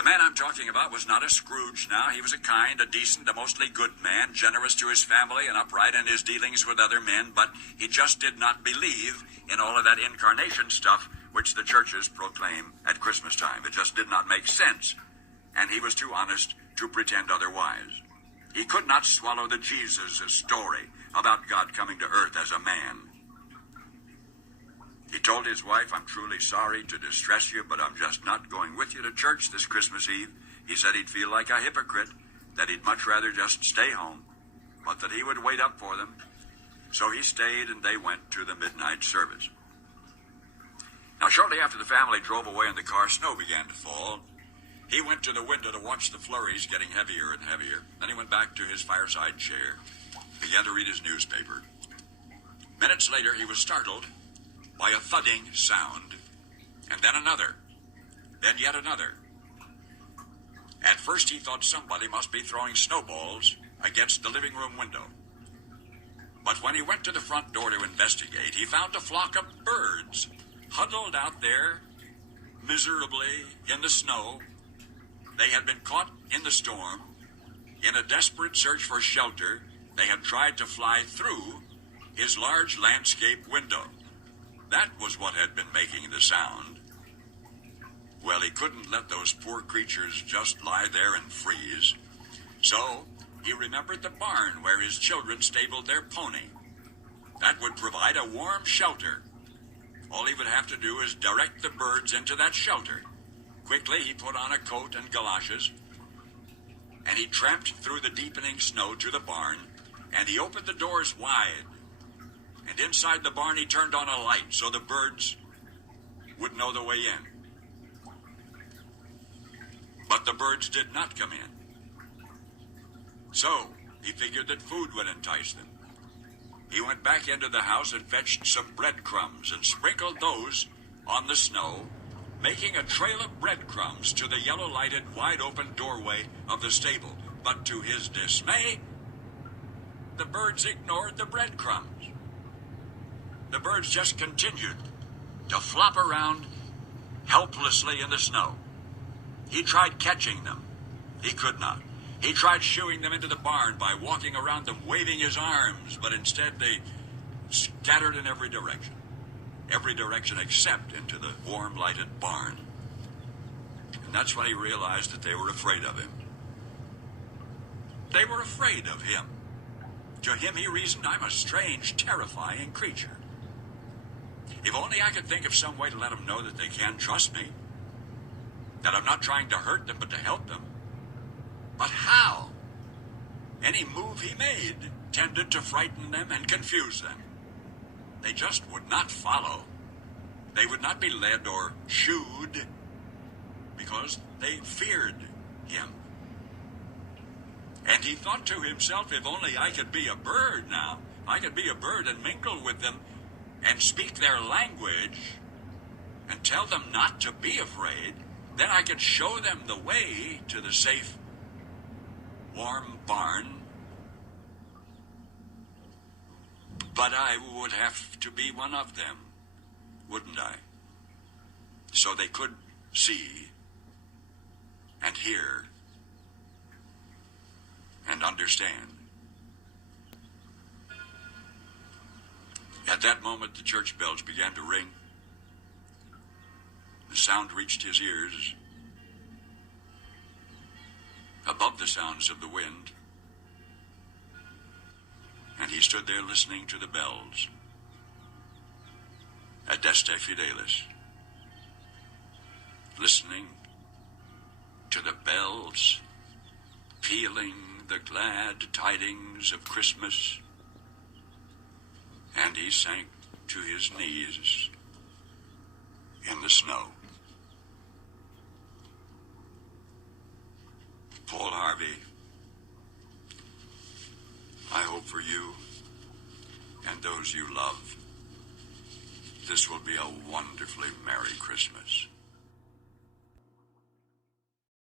The man I'm talking about was not a Scrooge now. He was a kind, a decent, a mostly good man, generous to his family and upright in his dealings with other men, but he just did not believe in all of that incarnation stuff which the churches proclaim at Christmas time. It just did not make sense, and he was too honest to pretend otherwise. He could not swallow the Jesus story about God coming to earth as a man. He told his wife, "I'm truly sorry to distress you, but I'm just not going with you to church this Christmas Eve." He said he'd feel like a hypocrite, that he'd much rather just stay home, but that he would wait up for them. So he stayed, and they went to the midnight service. Now, shortly after the family drove away in the car, snow began to fall. He went to the window to watch the flurries getting heavier and heavier. Then he went back to his fireside chair, began to read his newspaper. Minutes later, he was startled by a thudding sound, and then another, then yet another. At first he thought somebody must be throwing snowballs against the living room window. But when he went to the front door to investigate, he found a flock of birds huddled out there miserably in the snow. They had been caught in the storm. In a desperate search for shelter, they had tried to fly through his large landscape window. That was what had been making the sound. Well, he couldn't let those poor creatures just lie there and freeze. So he remembered the barn where his children stabled their pony. That would provide a warm shelter. All he would have to do is direct the birds into that shelter. Quickly, he put on a coat and galoshes, and he tramped through the deepening snow to the barn, and he opened the doors wide. And inside the barn, he turned on a light so the birds would know the way in. But the birds did not come in. So he figured that food would entice them. He went back into the house and fetched some breadcrumbs and sprinkled those on the snow, making a trail of breadcrumbs to the yellow-lighted, wide-open doorway of the stable. But to his dismay, the birds ignored the breadcrumbs. The birds just continued to flop around helplessly in the snow. He tried catching them. He could not. He tried shooing them into the barn by walking around them, waving his arms, but instead they scattered in every direction except into the warm-lighted barn. And that's when he realized that they were afraid of him. They were afraid of him. To him, he reasoned, "I'm a strange, terrifying creature. If only I could think of some way to let them know that they can trust me, that I'm not trying to hurt them, but to help them. But how? Any move he made tended to frighten them and confuse them. They just would not follow. They would not be led or shooed because they feared him. And he thought to himself, if only I could be a bird now. I could be a bird and mingle with them and speak their language and tell them not to be afraid. Then I could show them the way to the safe, warm barn. But I would have to be one of them, wouldn't I? So they could see and hear and understand. At that moment, the church bells began to ring. The sound reached his ears. Above the sounds of the wind. And he stood there listening to the bells. Adeste Fidelis. Listening to the bells, pealing the glad tidings of Christmas. And he sank to his knees in the snow. Paul Harvey, I hope for you and those you love, this will be a wonderfully Merry Christmas.